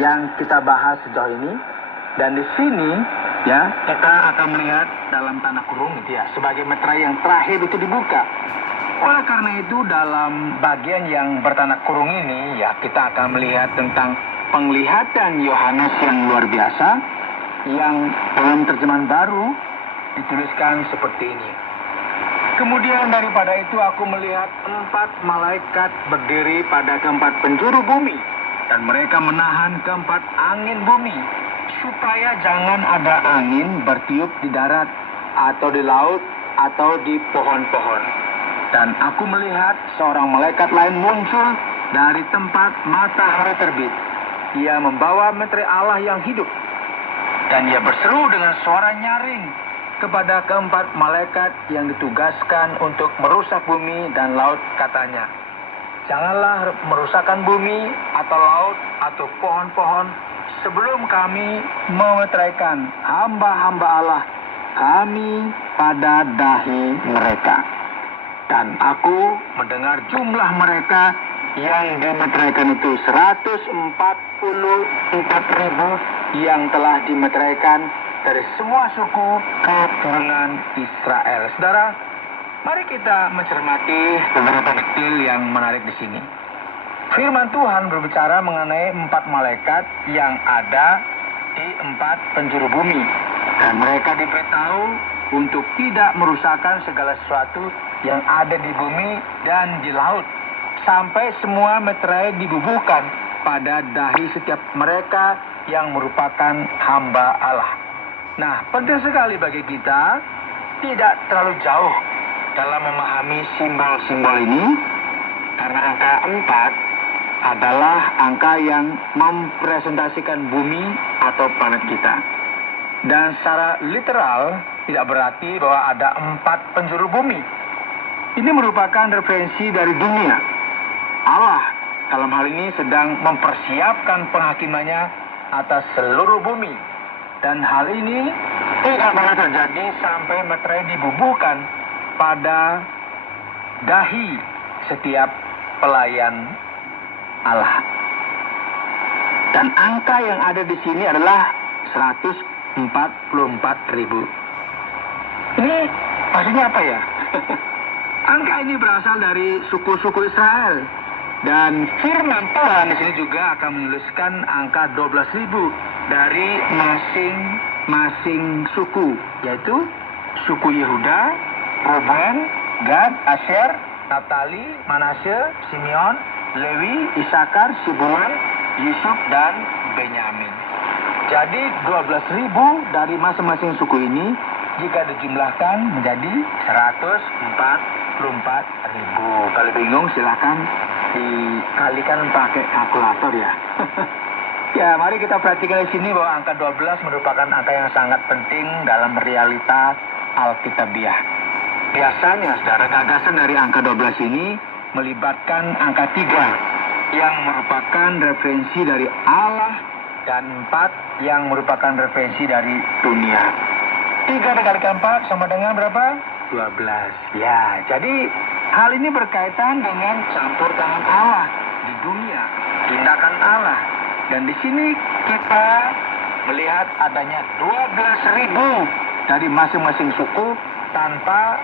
yang kita bahas sejauh ini. Dan di sini ya kita akan melihat dalam tanda kurung gitu ya, sebagai meterai yang terakhir itu dibuka. Oleh karena itu dalam bagian yang bertanda kurung ini ya kita akan melihat tentang penglihatan Yohanes yang luar biasa, yang dalam terjemahan baru dituliskan seperti ini. Kemudian daripada itu aku melihat 4 malaikat berdiri pada keempat penjuru bumi, dan mereka menahan keempat angin bumi, supaya jangan ada angin bertiup di darat, atau di laut, atau di pohon-pohon. Dan aku melihat seorang malaikat lain muncul dari tempat matahari terbit. Ia membawa meterai Allah yang hidup, dan ia berseru dengan suara nyaring kepada keempat malaikat yang ditugaskan untuk merusak bumi dan laut, katanya, janganlah merusakkan bumi atau laut atau pohon-pohon sebelum kami memeteraikan hamba-hamba Allah kami pada dahi mereka. Dan aku mendengar jumlah mereka yang dimeteraikan itu 144.000 yang telah dimeteraikan dari semua suku keturunan Israel. Saudara, mari kita mencermati beberapa detail yang menarik di sini. Firman Tuhan berbicara mengenai 4 malaikat yang ada di 4 penjuru bumi. Dan mereka diberitahu untuk tidak merusakkan segala sesuatu yang ada di bumi dan di laut, sampai semua meterai dibubuhkan pada dahi setiap mereka yang merupakan hamba Allah. Nah, penting sekali bagi kita tidak terlalu jauh dalam memahami simbol-simbol ini, karena angka 4 adalah angka yang mempresentasikan bumi atau planet kita. Dan secara literal tidak berarti bahwa ada 4 penjuru bumi. Ini merupakan referensi dari dunia. Allah dalam hal ini sedang mempersiapkan penghakimannya atas seluruh bumi. Dan hal ini tidak pernah terjadi sampai meterai dibubuhkan pada dahi setiap pelayan Allah. Dan angka yang ada di sini adalah 144.000. Ini maksudnya apa ya? Angka ini berasal dari suku-suku Israel. Dan firman Tuhan di sini juga akan menuliskan angka 12.000 dari masing-masing suku, yaitu suku Yehuda, Ruben, Gad, Asher, Naftali, Manasye, Simeon, Lewi, Isakar, Zebulun, Yusuf, dan Benyamin. Jadi 12.000 dari masing-masing suku ini jika dijumlahkan menjadi 144.000. Kalau bingung silahkan dikalikan pakai kalkulator ya. Ya, mari kita perhatikan di sini bahwa angka 12 merupakan angka yang sangat penting dalam realita Alkitabiah. Biasanya, saudara, gagasan dari angka 12 ini melibatkan angka 3 yang merupakan referensi dari Allah dan 4 yang merupakan referensi dari dunia. 3 dikalikan 4 sama dengan berapa? 12. Ya, jadi hal ini berkaitan dengan campur tangan Allah di dunia, tindakan Allah. Dan di sini kita melihat adanya 12.000 dari masing-masing suku tanpa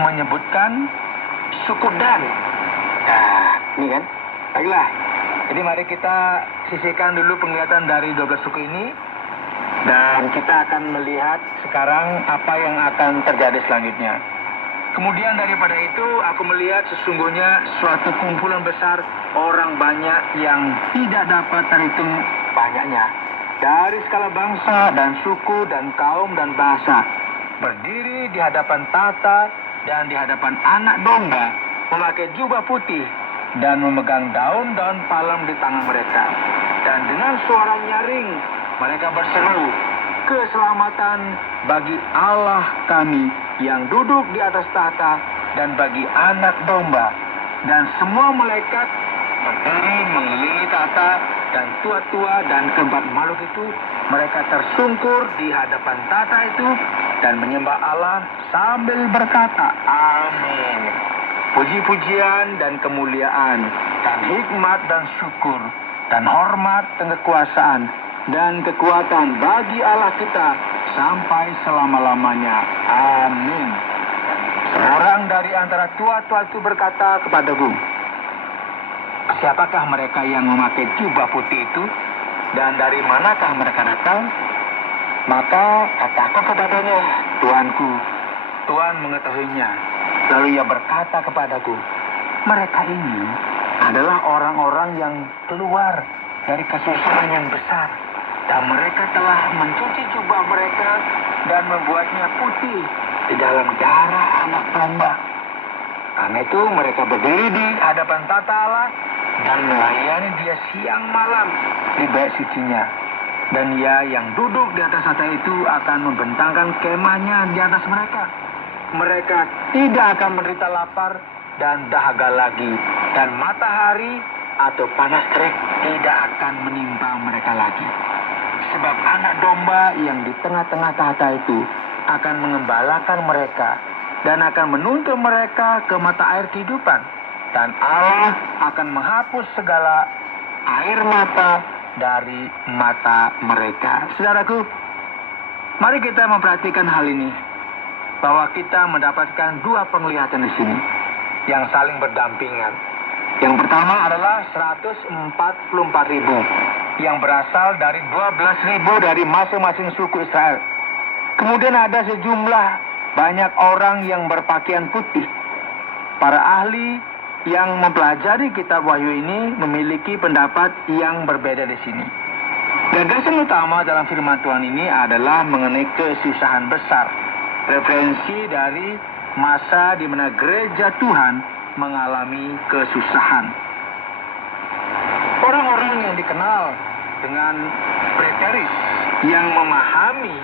menyebutkan suku Dan. Nah, ini kan. Baiklah. Jadi mari kita sisihkan dulu penglihatan dari 12 suku ini. Dan kita akan melihat sekarang apa yang akan terjadi selanjutnya. Kemudian daripada itu aku melihat sesungguhnya suatu kumpulan besar orang banyak yang tidak dapat terhitung banyaknya, dari segala bangsa dan suku dan kaum dan bahasa, berdiri di hadapan tahta dan di hadapan anak domba, memakai jubah putih dan memegang daun-daun palem di tangan mereka. Dan dengan suara nyaring mereka berseru, keselamatan bagi Allah kami yang duduk di atas tahta dan bagi anak domba. Dan semua malaikat berdiri mengelilingi tahta, dan tua-tua dan keempat makhluk itu, mereka tersungkur di hadapan tahta itu dan menyembah Allah sambil berkata, Amin. Puji-pujian dan kemuliaan dan hikmat dan syukur dan hormat dan kekuasaan dan kekuatan bagi Allah kita sampai selama-lamanya. Amin. Seorang dari antara tua-tua itu berkata kepadaku, siapakah mereka yang memakai jubah putih itu? Dan dari manakah mereka datang? Maka kataku kepadanya, Tuanku, Tuhan mengetahuinya. Lalu ia berkata kepadaku, mereka ini adalah orang-orang yang keluar dari kesusahan yang besar. Dan mereka telah mencuci jubah mereka dan membuatnya putih di dalam darah anak domba. Karena itu mereka berdiri di hadapan tata Allah dan melayani dia siang malam di bait sucinya. Dan ia yang duduk di atas tahta itu akan membentangkan kemahnya di atas mereka. Mereka tidak akan menderita lapar dan dahaga lagi. Dan matahari atau panas terik tidak akan menimpa mereka lagi. Sebab anak domba yang di tengah-tengah tahta itu akan mengembalakan mereka dan akan menuntun mereka ke mata air kehidupan. Dan Allah akan menghapus segala air mata dari mata mereka. Saudaraku, mari kita memperhatikan hal ini, bahwa kita mendapatkan dua penglihatan di sini yang saling berdampingan. Yang pertama adalah 144.000 yang berasal dari 12.000 dari masing-masing suku Israel. Kemudian ada sejumlah banyak orang yang berpakaian putih. Para ahli yang mempelajari kitab Wahyu ini memiliki pendapat yang berbeda di sini. Gagasan utama dalam firman Tuhan ini adalah mengenai kesusahan besar. Referensi dari masa di mana gereja Tuhan mengalami kesusahan. Orang-orang yang dikenal dengan preteris yang memahami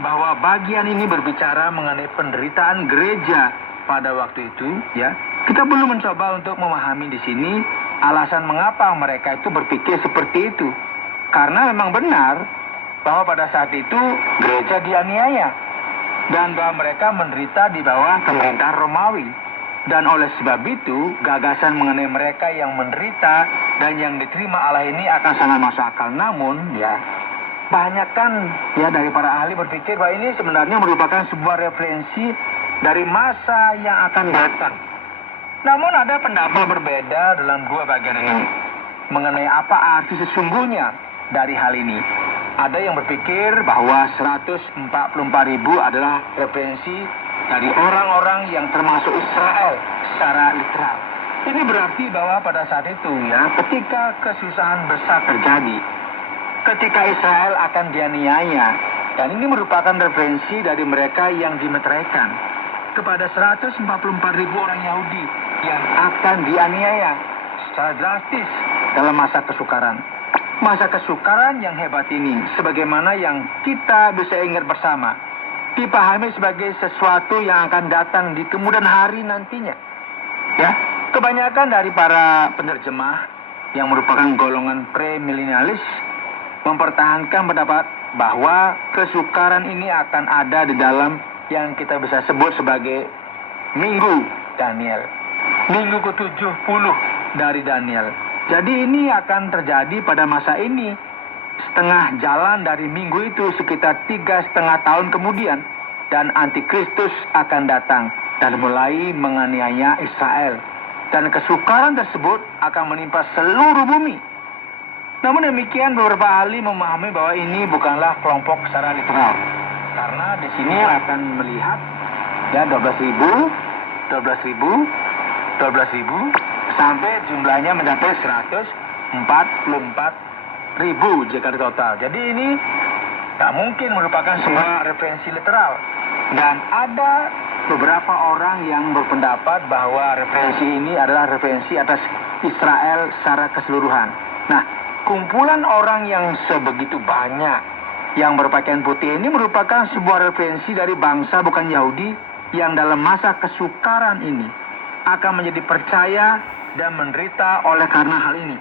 bahwa bagian ini berbicara mengenai penderitaan gereja pada waktu itu, ya. Kita perlu mencoba untuk memahami di sini alasan mengapa mereka itu berpikir seperti itu. Karena memang benar bahwa pada saat itu gereja dianiaya dan bahwa mereka menderita di bawah pemerintahan Romawi. Dan oleh sebab itu, gagasan mengenai mereka yang menderita dan yang diterima Allah ini akan sangat masuk akal. Namun, ya, banyak kan ya dari para ahli berpikir bahwa ini sebenarnya merupakan sebuah referensi dari masa yang akan datang. Namun ada pendapat berbeda dalam dua bagian ini mengenai apa arti sesungguhnya dari hal ini. Ada yang berpikir bahwa 144.000 adalah referensi dari orang-orang yang termasuk Israel secara literal. Ini berarti bahwa pada saat itu ya, ketika kesusahan besar terjadi, ketika Israel akan dianiaya, dan ini merupakan referensi dari mereka yang dimeteraikan kepada 144.000 orang Yahudi yang akan dianiaya secara drastis dalam masa kesukaran. Masa kesukaran yang hebat ini, sebagaimana yang kita bisa ingat bersama, dipahami sebagai sesuatu yang akan datang di kemudian hari nantinya. Ya, kebanyakan dari para penerjemah yang merupakan golongan premilenialis mempertahankan pendapat bahwa kesukaran ini akan ada di dalam yang kita bisa sebut sebagai Minggu Daniel. Minggu ke-70 dari Daniel. Jadi ini akan terjadi pada masa ini. Setengah jalan dari minggu itu sekitar 3,5 tahun kemudian. Dan antikristus akan datang dan mulai menganiaya Israel. Dan kesukaran tersebut akan menimpa seluruh bumi. Namun demikian beberapa ahli memahami bahwa ini bukanlah kelompok secara literal. Karena di sini akan melihat ya 12.000 sampai jumlahnya mencapai 144.000 jika total. Jadi ini tak mungkin merupakan sebuah referensi literal. Dan ada beberapa orang yang berpendapat bahwa referensi ini adalah referensi atas Israel secara keseluruhan. Nah, kumpulan orang yang sebegitu banyak yang berpakaian putih ini merupakan sebuah referensi dari bangsa bukan Yahudi yang dalam masa kesukaran ini akan menjadi percaya dan menderita oleh karena hal ini.